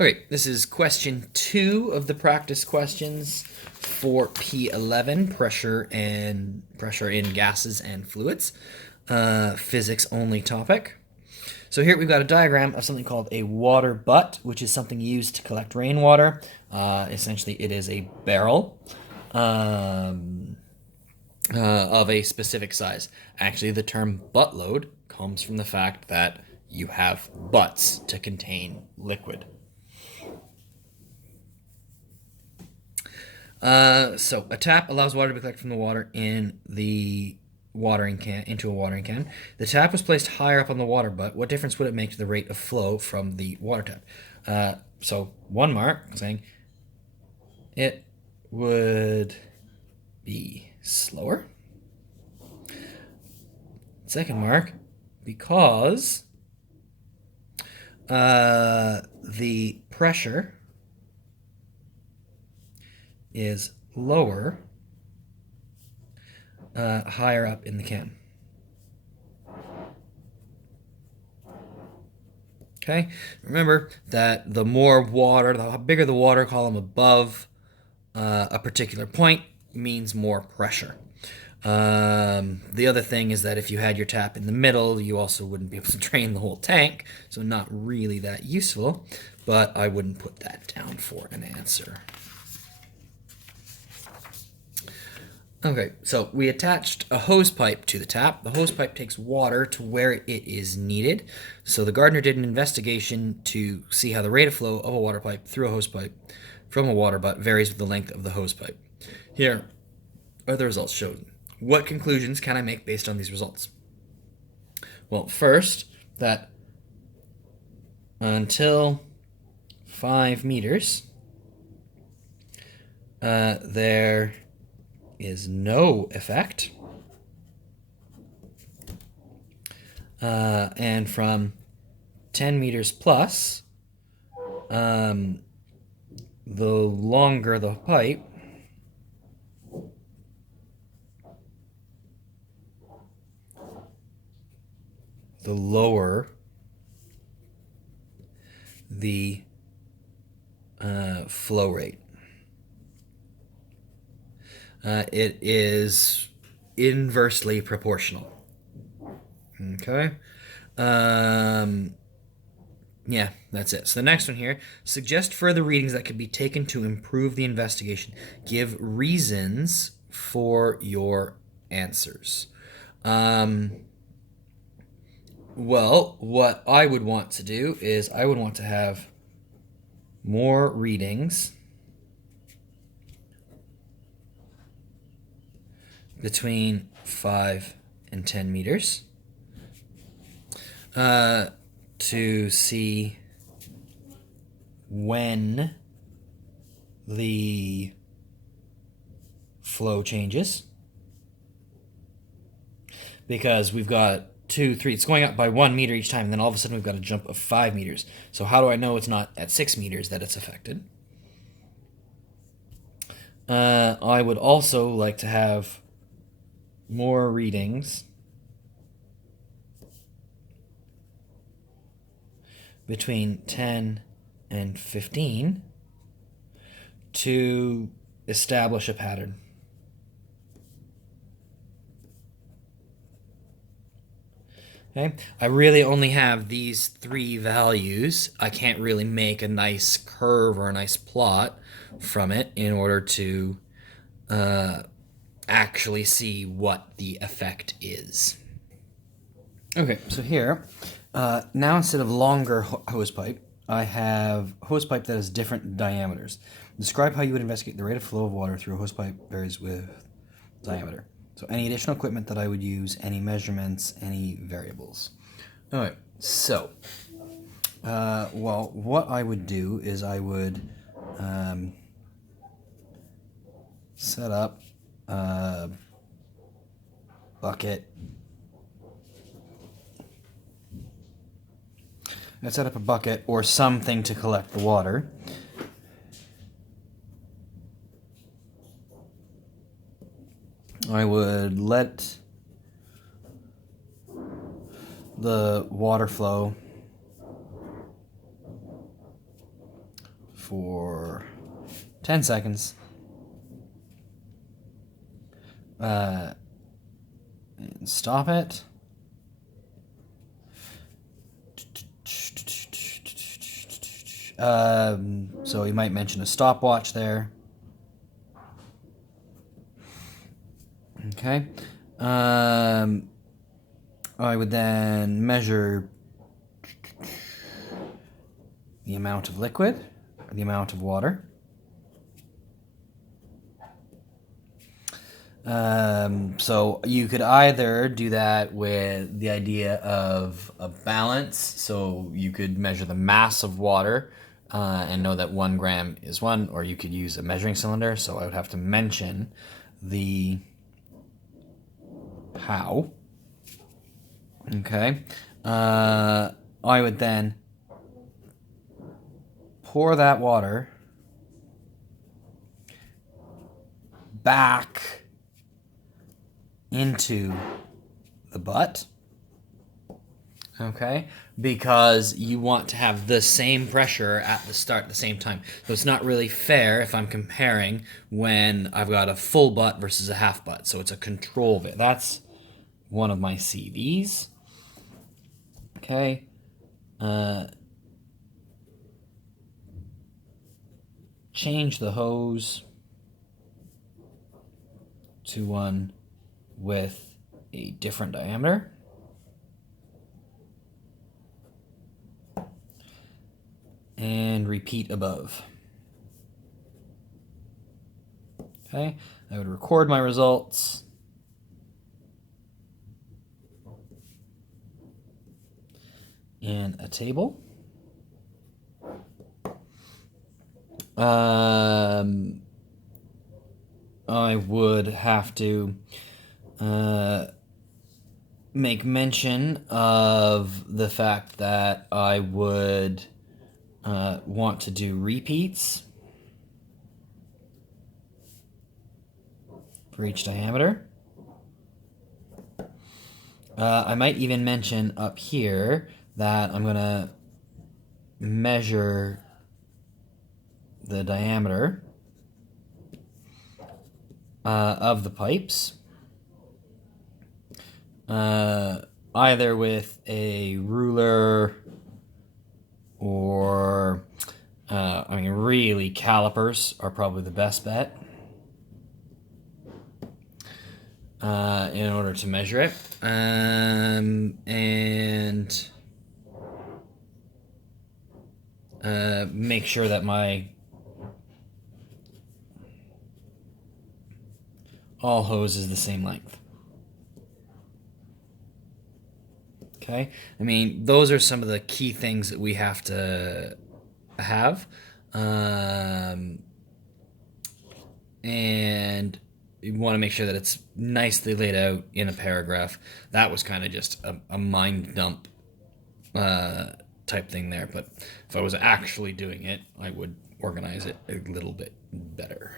Okay, this is question 2 of the practice questions for P11, pressure in gases and fluids, physics only topic. So here we've got a diagram of something called a water butt, which is something used to collect rainwater. Essentially, it is a barrel of a specific size. Actually, the term butt load comes from the fact that you have butts to contain liquid. So a tap allows water to be collected from the water in the watering can into a watering can. The tap was placed higher up on the water butt. What difference would it make to the rate of flow from the water tap? So 1 mark saying it would be slower. 2nd mark, because the pressure is lower higher up in the can. Okay, remember that the more water, the bigger the water column above a particular point means more pressure. The other thing is that if you had your tap in the middle, you also wouldn't be able to drain the whole tank, so not really that useful, but I wouldn't put that down for an answer. Okay, so we attached a hose pipe to the tap. The hose pipe takes water to where it is needed. So the gardener did an investigation to see how the rate of flow of a water pipe through a hose pipe from a water butt varies with the length of the hose pipe. Here are the results shown. What conclusions can I make based on these results? Well, first, that until 5 meters, there is no effect. And from 10 meters plus, the longer the pipe, the lower the flow rate. It is inversely proportional. Okay. Yeah, that's it. So the next one here, suggest further readings that could be taken to improve the investigation. Give reasons for your answers. Well, what I would want to do is I would want to have more readings between 5 and 10 meters to see when the flow changes, because we've got 2, 3, it's going up by 1 meter each time, and then all of a sudden we've got a jump of 5 meters. So how do I know it's not at 6 meters that it's affected? I would also like to have more readings between 10 and 15 to establish a pattern. Okay, I really only have these 3 values. I can't really make a nice curve or a nice plot from it in order to actually see what the effect is. Okay, so here, now instead of longer hose pipe, I have hose pipe that has different diameters. Describe how you would investigate the rate of flow of water through a hose pipe varies with diameter. So any additional equipment that I would use, any measurements, any variables. All right, so, well, what I would do is I would set up a bucket. I'd set up a bucket or something to collect the water. I would let the water flow for 10 seconds. And stop it. So you might mention a stopwatch there. Okay. I would then measure the amount of liquid, or the amount of water. So you could either do that with the idea of a balance. So you could measure the mass of water and know that 1 gram is 1, or you could use a measuring cylinder. So I would have to mention the how. Okay. I would then pour that water back into the butt, okay, because you want to have the same pressure at the start at the same time. So it's not really fair if I'm comparing when I've got a full butt versus a half butt. So it's a control bit. That's one of my CVs. Okay. Change the hose to one with a different diameter. And repeat above. Okay, I would record my results. In a table. I would have to make mention of the fact that I would want to do repeats for each diameter. I might even mention up here that I'm going to measure the diameter of the pipes, either with a ruler or, really calipers are probably the best bet in order to measure it. And make sure that my all hose is the same length. Okay, those are some of the key things that we have to have, and you want to make sure that it's nicely laid out in a paragraph. That was kind of just a mind dump type thing there, but if I was actually doing it, I would organize it a little bit better.